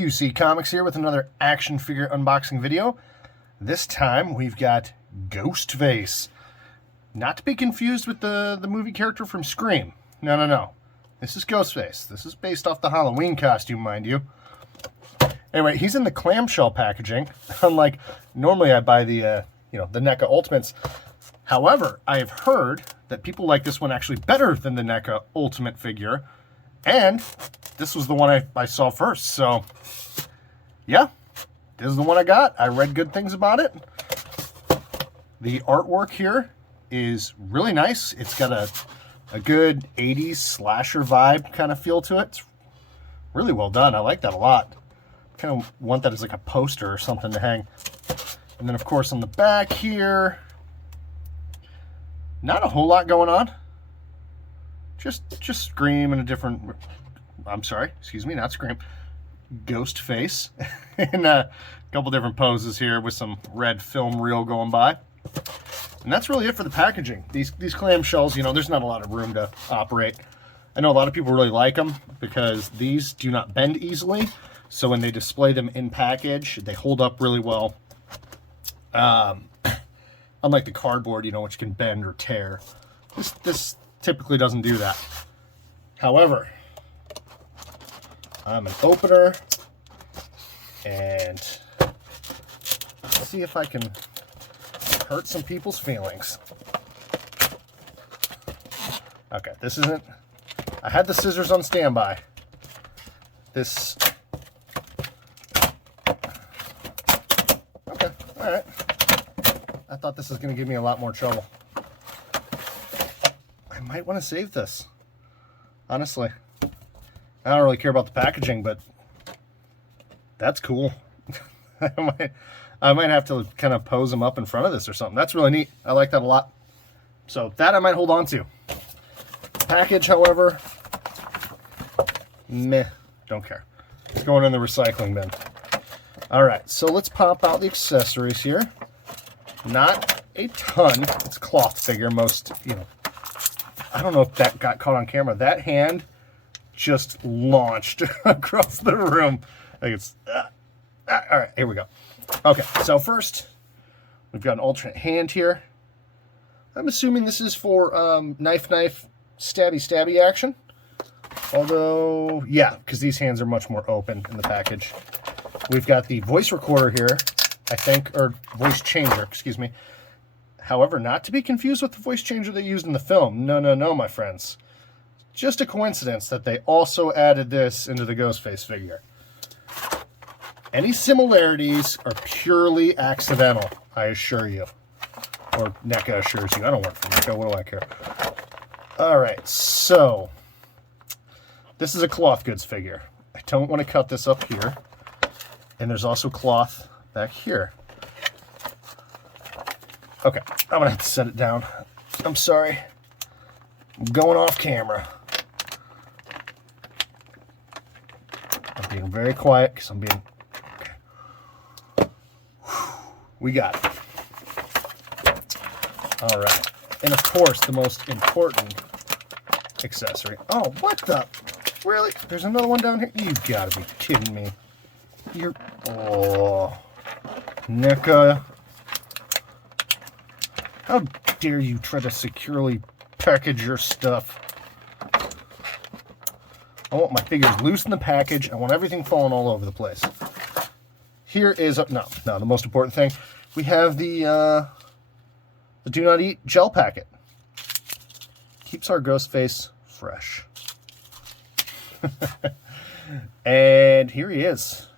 QC Comics here with another action figure unboxing video. This time we've got Ghostface. Not to be confused with the movie character from Scream. No. This is Ghostface. This is based off the Halloween costume, mind you. Anyway, he's in the clamshell packaging. Unlike normally I buy the NECA Ultimates. However, I have heard that people like this one actually better than the NECA Ultimate figure. And this was the one I saw first. So, yeah, this is the one I got. I read good things about it. The artwork here is really nice. It's got a good 80s slasher vibe kind of feel to it. It's really well done. I like that a lot. Kind of want that as like a poster or something to hang. And then, of course, on the back here, not a whole lot going on. Just Scream in a different, I'm sorry, excuse me, not Scream, Ghostface in a couple different poses here with some red film reel going by. And that's really it for the packaging. These clamshells, there's not a lot of room to operate. I know a lot of people really like them because these do not bend easily. So when they display them in package, they hold up really well. Unlike the cardboard, which can bend or tear. This typically doesn't do that. However, I'm an opener, and let's see if I can hurt some people's feelings. Okay, this isn't, I had the scissors on standby. This, okay, all right. I thought this was going to give me a lot more trouble. I might want to save this. Honestly. I don't really care about the packaging, but that's cool. I might have to kind of pose them up in front of this or something. That's really neat. I like that a lot. So that I might hold on to. Package, however, meh. Don't care. It's going in the recycling bin. Alright, so let's pop out the accessories here. Not a ton. It's a cloth figure. Most, I don't know if that got caught on camera. That hand just launched across the room. I think it's... all right, here we go. Okay, so first, we've got an alternate hand here. I'm assuming this is for knife, stabby action. Although, yeah, because these hands are much more open in the package. We've got the voice recorder here, I think, or voice changer, excuse me. However, not to be confused with the voice changer they used in the film. No, my friends. Just a coincidence that they also added this into the Ghostface figure. Any similarities are purely accidental, I assure you. Or NECA assures you. I don't work for NECA. What do I care? Alright, so this is a cloth goods figure. I don't want to cut this up here. And there's also cloth back here. Okay, I'm going to have to set it down. I'm sorry. I'm going off camera. I'm being very quiet because I'm being... Okay. We got it. All right. And of course, the most important accessory. Oh, what the? Really? There's another one down here? You gotta be kidding me. You're... Oh. NECA. How dare you try to securely package your stuff? I want my figures loose in the package. I want everything falling all over the place. Here is... No, the most important thing. We have the Do Not Eat gel packet. Keeps our Ghostface fresh. And here he is.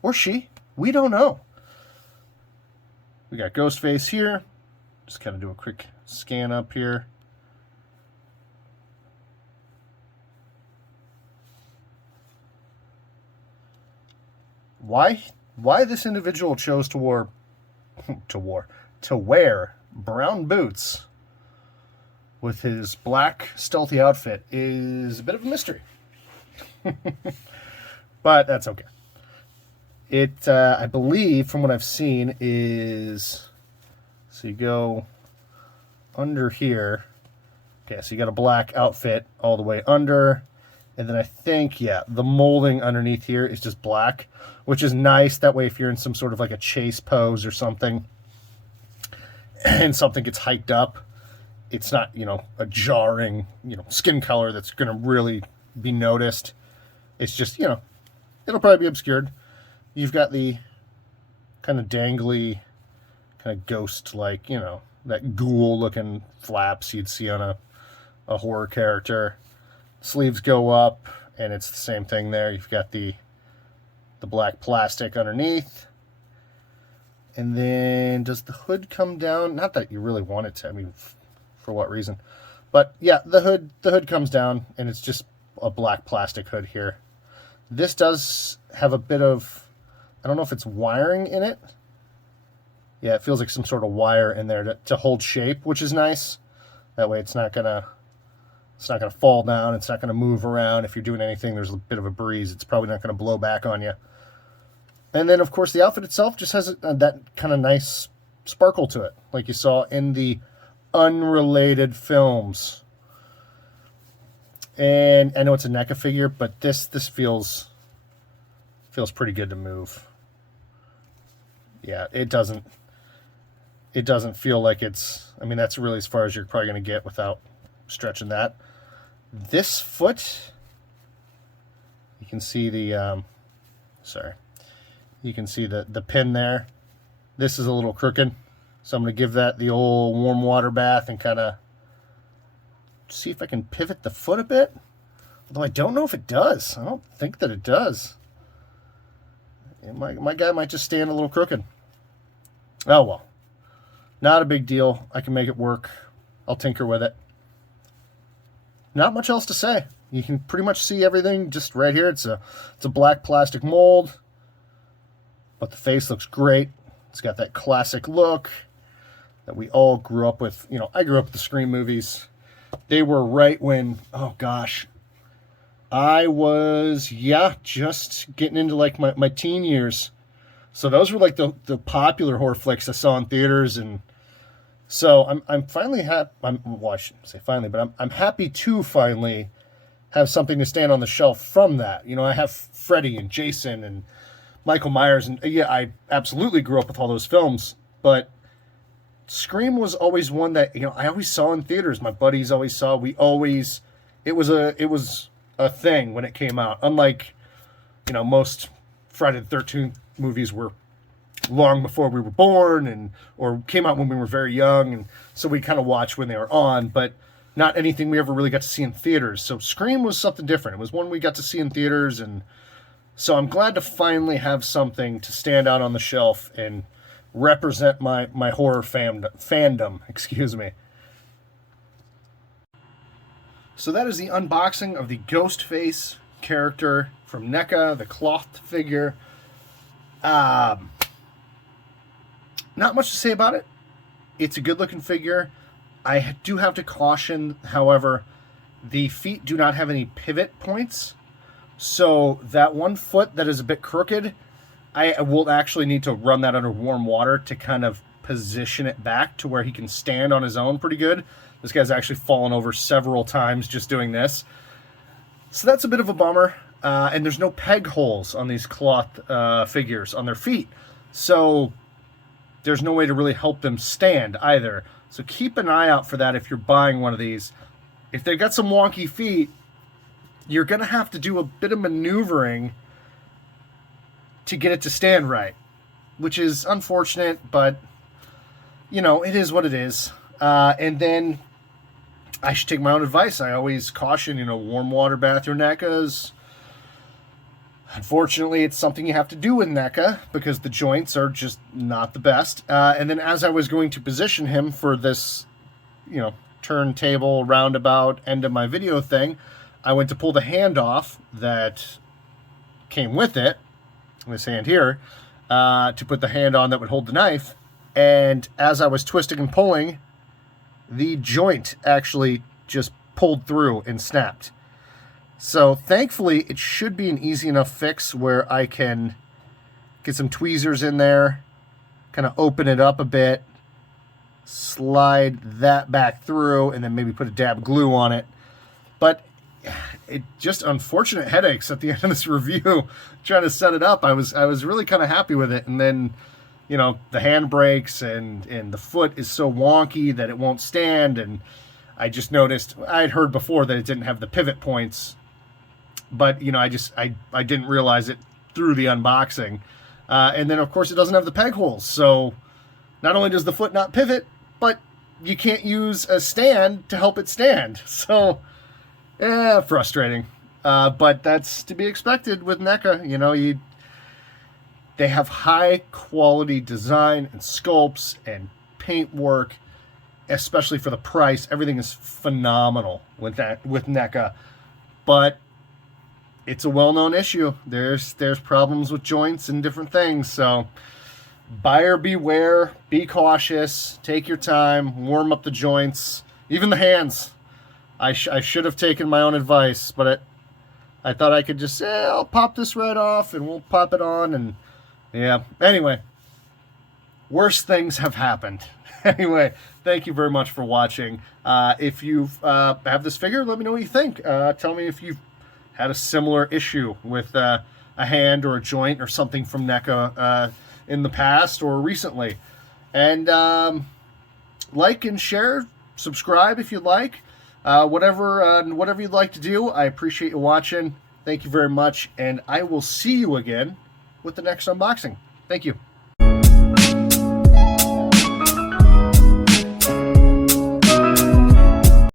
Or she. We don't know. We got Ghostface here. Just kind of do a quick scan up here. Why this individual chose to wear brown boots with his black stealthy outfit is a bit of a mystery. But that's okay. It, I believe, from what I've seen, is... So you go under here. Okay, so you got a black outfit all the way under. And then I think, yeah, the molding underneath here is just black, which is nice. That way, if you're in some sort of like a chase pose or something, and something gets hiked up, it's not, you know, a jarring, you know, skin color that's going to really be noticed. It's just, you know, it'll probably be obscured. You've got the kind of dangly, kind of ghost-like, you know, that ghoul-looking flaps you'd see on a horror character. Sleeves go up, and it's the same thing there. You've got the black plastic underneath. And then, does the hood come down? Not that you really want it to. I mean, for what reason? But yeah, the hood comes down, and it's just a black plastic hood here. This does have a bit of, I don't know if it's wiring in it. Yeah, it feels like some sort of wire in there to hold shape, which is nice. That way, it's not gonna fall down. It's not gonna move around. If you're doing anything, there's a bit of a breeze. It's probably not gonna blow back on you. And then, of course, the outfit itself just has that kind of nice sparkle to it, like you saw in the unrelated films. And I know it's a NECA figure, but this feels pretty good to move. Yeah, it doesn't feel like it's, I mean, that's really as far as you're probably going to get without stretching that. This foot, you can see the, you can see the pin there. This is a little crooked, so I'm going to give that the old warm water bath and kind of see if I can pivot the foot a bit. Although I don't know if it does. I don't think that it does. My guy might just stand a little crooked. Oh well. Not a big deal. I can make it work. I'll tinker with it. Not much else to say. You can pretty much see everything just right here. It's a black plastic mold, but the face looks great. It's got that classic look that we all grew up with. You know, I grew up with the Scream movies. They were right when, oh gosh, I was, yeah, just getting into like my teen years. So those were like the popular horror flicks I saw in theaters. And so I'm finally happy, well, I shouldn't say finally, but I'm happy to finally have something to stand on the shelf from that. You know, I have Freddy and Jason and Michael Myers, and yeah, I absolutely grew up with all those films, but Scream was always one that, you know, I always saw in theaters. My buddies always saw. It was a thing when it came out. Unlike, you know, most Friday the 13th movies were long before we were born or came out when we were very young, and so we kind of watched when they were on, but not anything we ever really got to see in theaters. So Scream was something different. It was one we got to see in theaters, and so I'm glad to finally have something to stand out on the shelf and represent my horror fandom, excuse me. So that is the unboxing of the Ghostface character from NECA, the cloth figure. Not much to say about it. It's a good looking figure. I do have to caution, however, the feet do not have any pivot points. So that one foot that is a bit crooked, I will actually need to run that under warm water to kind of position it back to where he can stand on his own pretty good. This guy's actually fallen over several times just doing this. So that's a bit of a bummer. And there's no peg holes on these cloth figures on their feet. So there's no way to really help them stand either. So keep an eye out for that if you're buying one of these. If they've got some wonky feet, you're going to have to do a bit of maneuvering to get it to stand right, which is unfortunate, but, you know, it is what it is. And then I should take my own advice. I always caution, you know, warm water bath your NECAs. Unfortunately, it's something you have to do with NECA because the joints are just not the best. And then as I was going to position him for this, you know, turntable, roundabout, end of my video thing, I went to pull the hand off that came with it, this hand here, to put the hand on that would hold the knife. And as I was twisting and pulling, the joint actually just pulled through and snapped. So thankfully, it should be an easy enough fix where I can get some tweezers in there, kind of open it up a bit, slide that back through, and then maybe put a dab of glue on it. But it just unfortunate headaches at the end of this review trying to set it up. I was really kind of happy with it, and then, you know, the hand breaks and the foot is so wonky that it won't stand. And I just noticed, I'd heard before that it didn't have the pivot points, but, you know, I didn't realize it through the unboxing. And then, of course, it doesn't have the peg holes. So not only does the foot not pivot, but you can't use a stand to help it stand. So, yeah, frustrating. But that's to be expected with Neca. You know, they have high quality design and sculpts and paint work, especially for the price. Everything is phenomenal with Neca. But it's a well-known issue. There's problems with joints and different things. So buyer beware, be cautious, take your time, warm up the joints, even the hands. I should have taken my own advice, but I thought I could just say, I'll pop this right off and we'll pop it on. And yeah, anyway, worse things have happened. Anyway, thank you very much for watching. If you have this figure, let me know what you think. Tell me if you've had a similar issue with a hand or a joint or something from Neca in the past or recently. And like and share, subscribe if you'd like. Whatever you'd like to do, I appreciate you watching. Thank you very much, and I will see you again with the next unboxing. Thank you.